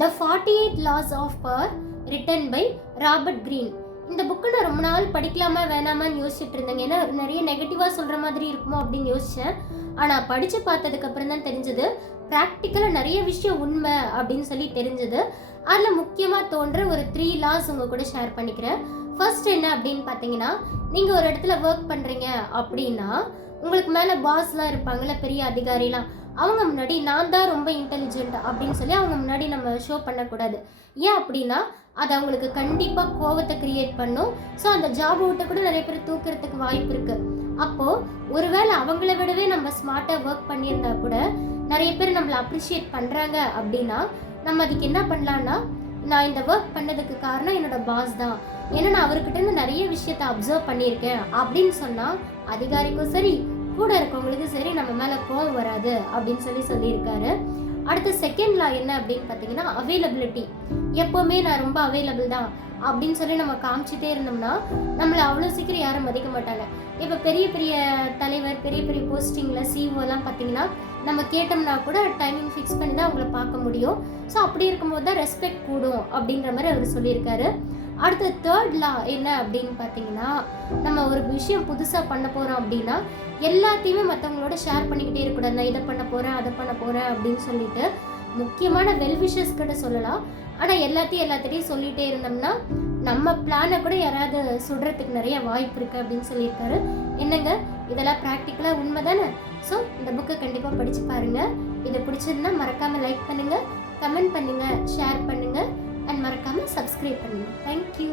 The 48 laws of power written by Robert Greene. இந்த book நான் ரொம்ப நாள் படிக்கலாமா வேணாமான்னு யோசிச்சுட்டு இருந்தேங்க. ஏன்னா நிறைய நெகட்டிவாக சொல்கிற மாதிரி இருக்குமோ அப்படின்னு யோசித்தேன். ஆனால் படித்து பார்த்ததுக்கு அப்புறம் தான் தெரிஞ்சது ப்ராக்டிக்கலாக நிறைய விஷயம் உண்மை அப்படின்னு சொல்லி தெரிஞ்சது. அதில் முக்கியமாக தோன்ற ஒரு 3 லாஸ் உங்கள் கூட ஷேர் பண்ணிக்கிறேன். ஃபர்ஸ்ட் என்ன அப்படின்னு பார்த்தீங்கன்னா, நீங்கள் ஒரு இடத்துல ஒர்க் பண்ணுறீங்க அப்படின்னா உங்களுக்கு மேலே பாஸ்லாம் இருப்பாங்கள்ல, பெரிய அதிகாரிலாம், அவங்க முன்னாடி நான் தான் ரொம்ப இன்டெலிஜென்ட் அப்படின்னு சொல்லி அவங்க முன்னாடி நம்ம ஷோ பண்ணக்கூடாது. ஏன் அப்படின்னா அது அவங்களுக்கு கண்டிப்பாக கோவத்தை கிரியேட் பண்ணும். ஸோ அந்த ஜாபை விட்டு கூட நிறைய பேர் தூக்கிறதுக்கு வாய்ப்பு இருக்குது. அப்போது ஒருவேளை அவங்கள விடவே நம்ம ஸ்மார்ட்டாக ஒர்க் பண்ணியிருந்தா கூட நிறைய பேர் நம்மளை அப்ரிஷியேட் பண்ணுறாங்க அப்படின்னா நம்ம அதுக்கு என்ன பண்ணலான்னா, நான் இந்த ஒர்க் பண்ணதுக்கு காரணம் என்னோட பாஸ் தான், ஏன்னா நான் அவர்கிட்ட நிறைய விஷயத்த அப்சர்வ் பண்ணியிருக்கேன் அப்படின்னு சொன்னால் அதிகாரிக்கும் சரி கூட இருக்கவங்களுக்கும் சரி நம்ம மேலே கோவம் வராது அப்படின்னு சொல்லியிருக்காரு. அடுத்த செகண்ட் லா என்ன அப்படின்னு பார்த்தீங்கன்னா, அவைலபிலிட்டி. எப்போவுமே நான் ரொம்ப அவைலபிள் தான் அப்படின்னு சொல்லி நம்ம காமிச்சிட்டே இருந்தோம்னா நம்மளை அவ்வளோ சீக்கிரம் யாரும் மதிக்க மாட்டாங்க. இப்போ பெரிய பெரிய தலைவர், பெரிய பெரிய போஸ்டிங்கில் சிஓலாம் பார்த்தீங்கன்னா நம்ம கேட்டோம்னா கூட டைமிங் ஃபிக்ஸ் பண்ணி தான் அவங்கள பார்க்க முடியும். ஸோ அப்படி இருக்கும்போது தான் ரெஸ்பெக்ட் கூடும் அப்படின்ற மாதிரி அவர் சொல்லியிருக்காரு. அடுத்த தேர்ட் லா என்ன அப்படின்னு பார்த்தீங்கன்னா, நம்ம ஒரு விஷயம் புதுசாக பண்ண போகிறோம் அப்படின்னா எல்லாத்தையுமே மற்றவங்களோட ஷேர் பண்ணிக்கிட்டே இருக்கக்கூடாது. நான் இதை பண்ண போகிறேன், அதை பண்ண போகிறேன் அப்படின்னு சொல்லிட்டு முக்கியமான வெல்விஷர்ஸ் கிட்ட சொல்லலாம். ஆனால் எல்லாத்தையும் சொல்லிகிட்டே இருந்தோம்னா நம்ம பிளானை கூட யாராவது சுடுறதுக்கு நிறைய வாய்ப்பு இருக்குது அப்படின்னு சொல்லியிருக்காரு. என்னங்க இதெல்லாம் ப்ராக்டிக்கலாக உண்மை தானே? ஸோ இந்த புக்கை கண்டிப்பாக படித்து பாருங்கள். இதை பிடிச்சிருந்தா மறக்காமல் லைக் பண்ணுங்கள், கமெண்ட் பண்ணுங்கள், ஷேர் பண்ணுங்கள் அண்ட் மறக்காமல் சப்ஸ்கிரைப் பண்ணுங்கள். தேங்க்யூ.